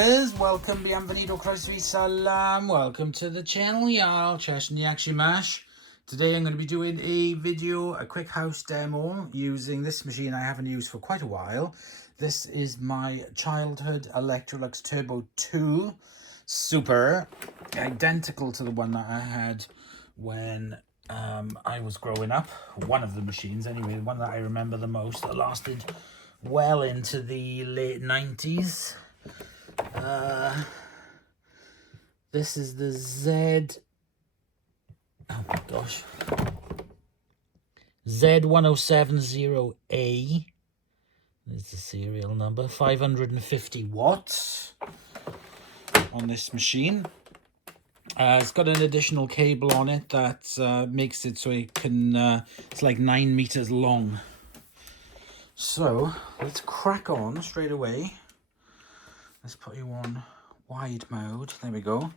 amigues, welcome, bienvenido, croeso salam, welcome to the channel, y'all. Chesh Nyakshi Mash. Today I'm going to be doing a quick house demo using this machine I haven't used for quite a while. This is my childhood Electrolux Turbo 2 Super, identical to the one that I had when I was growing up. One of the machines anyway, the one that I remember the most, that lasted well into the late 90s. This is the Z1070A. There's the serial number. 550 watts on this machine. It's got an additional cable on it that makes it so it can, it's like 9 meters long. So let's crack on straight away. Let's put you on wide mode. There we go.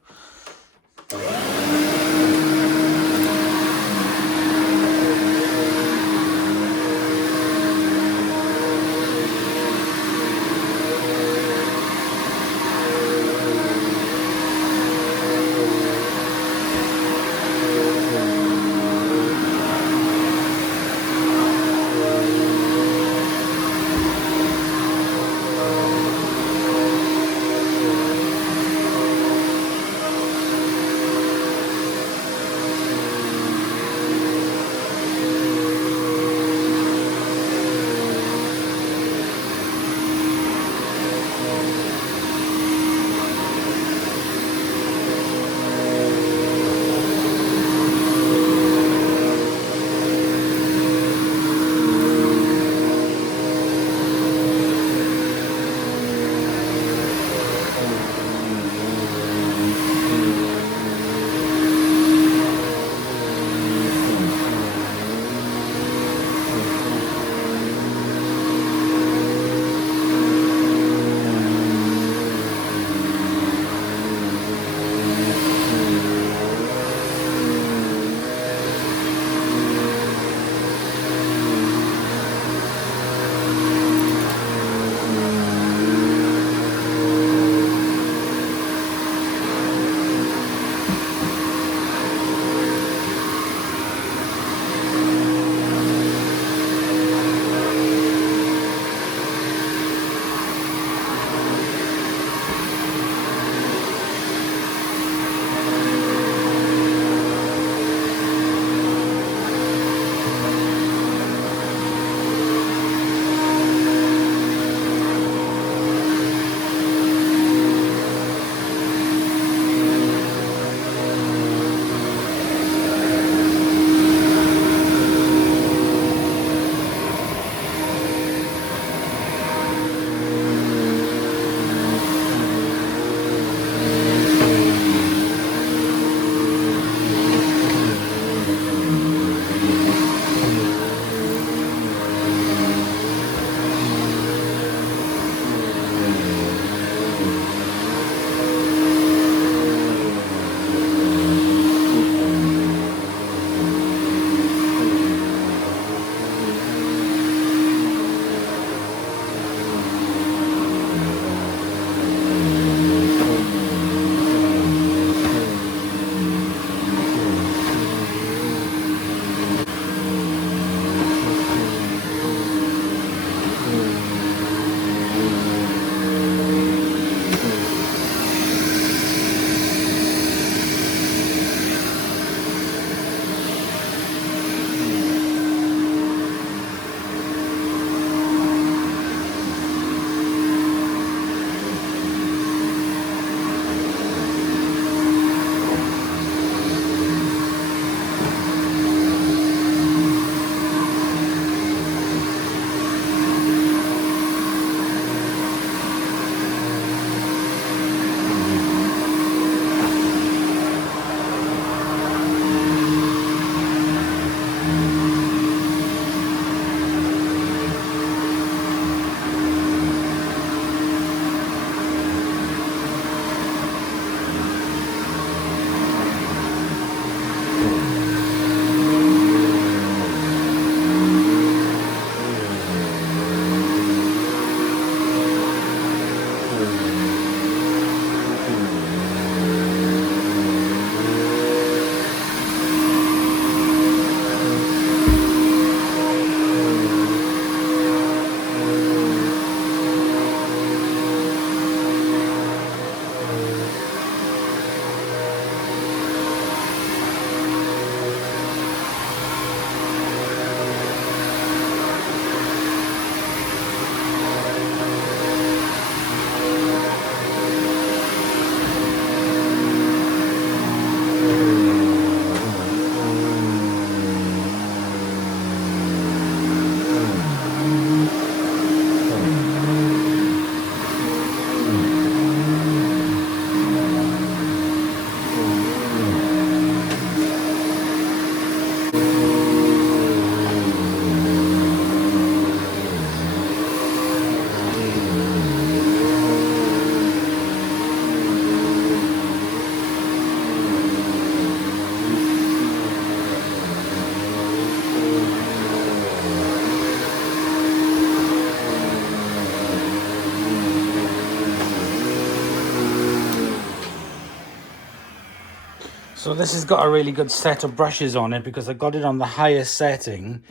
So this has got a really good set of brushes on it because I got it on the highest setting,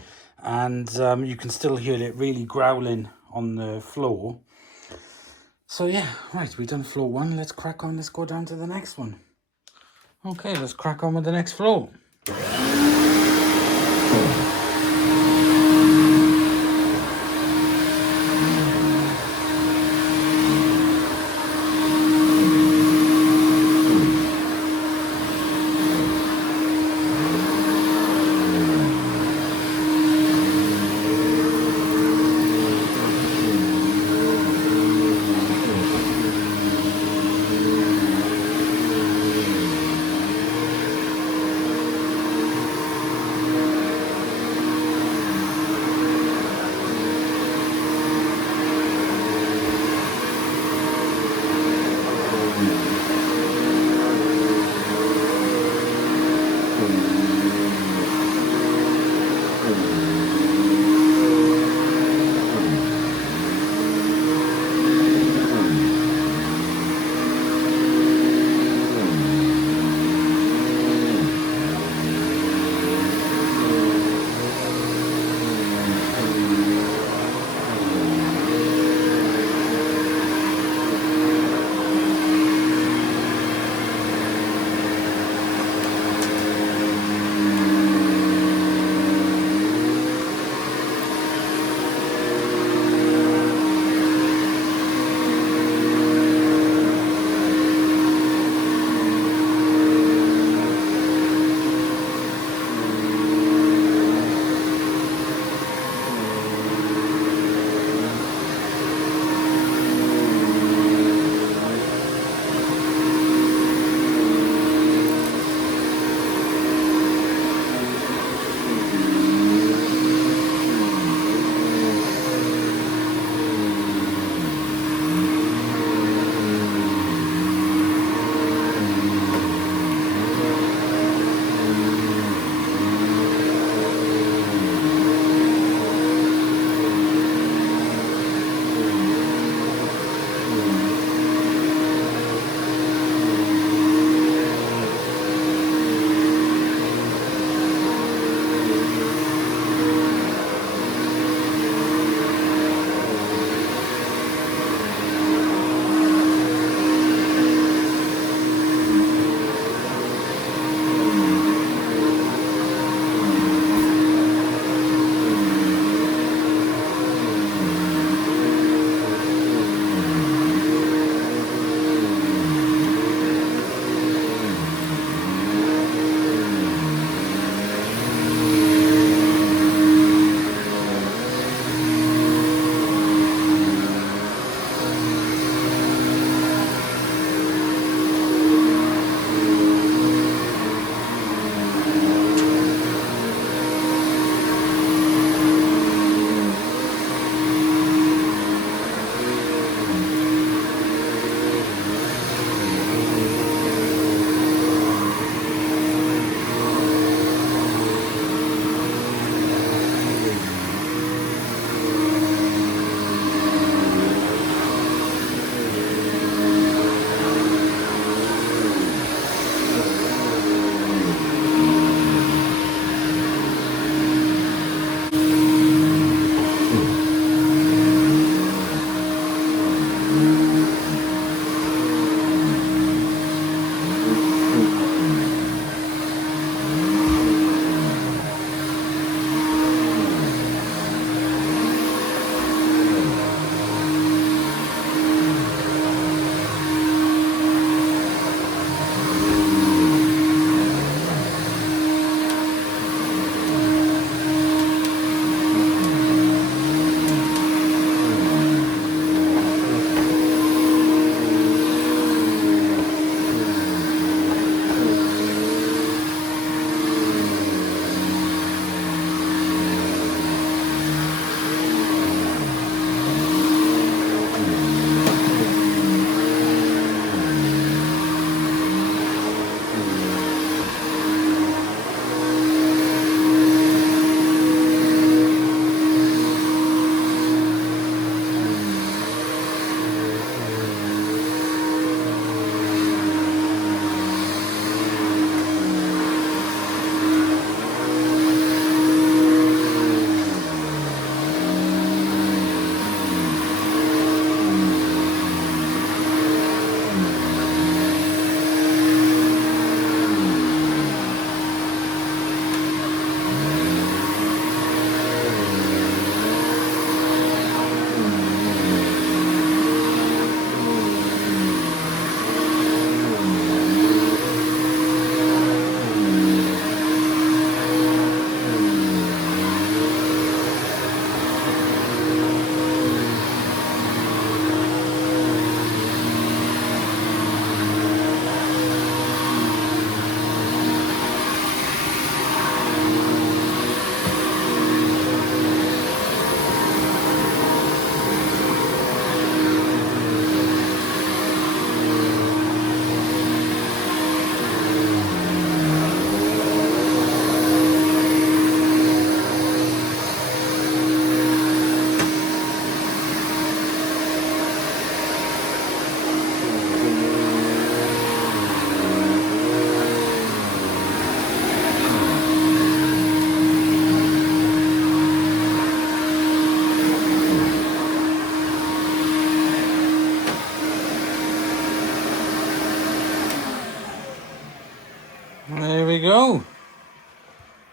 and you can still hear it really growling on the floor. So yeah, right, we've done floor 1. Let's crack on. Let's go down to the next one. Okay, let's crack on with the next floor.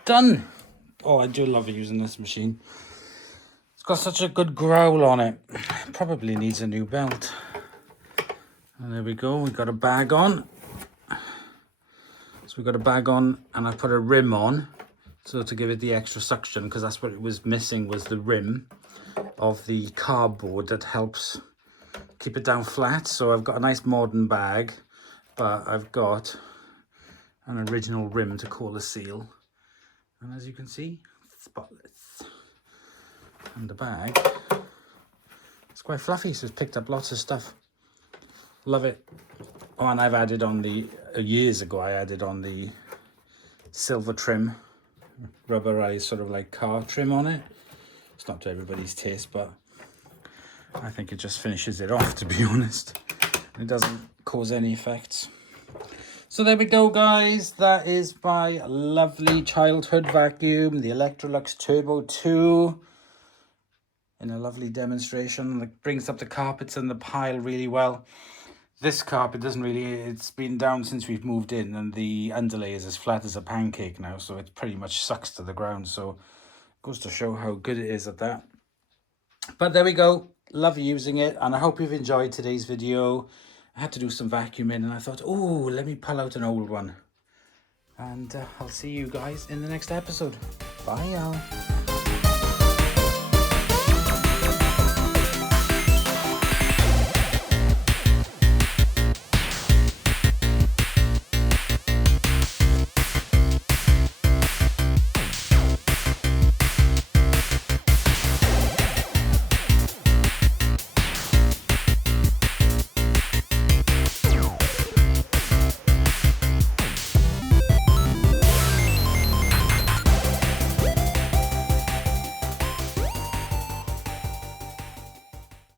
done. Oh, I do love using this machine. It's got such a good growl on it. Probably needs a new belt. And there we go, we got a bag on. So we got a bag on, and I put a rim on, so to give it the extra suction, because that's what it was missing, was the rim of the cardboard that helps keep it down flat. So I've got a nice modern bag, but I've got an original rim to call a seal. And as you can see, spotless. And the bag, it's quite fluffy, so it's picked up lots of stuff. Love it. Oh, and I've added on the, years ago, I added on the silver trim, rubberized sort of like car trim on it. It's not to everybody's taste, but I think it just finishes it off, to be honest. It doesn't cause any effects. So there we go, guys. That is my lovely childhood vacuum, the Electrolux Turbo 2, in a lovely demonstration. It brings up the carpets and the pile really well. This carpet doesn't really, it's been down since we've moved in, and the underlay is as flat as a pancake now, so it pretty much sucks to the ground. So it goes to show how good it is at that. But there we go. Love using it, and I hope you've enjoyed today's video. I had to do some vacuuming, and I thought, oh, let me pull out an old one. And I'll see you guys in the next episode. Bye, y'all.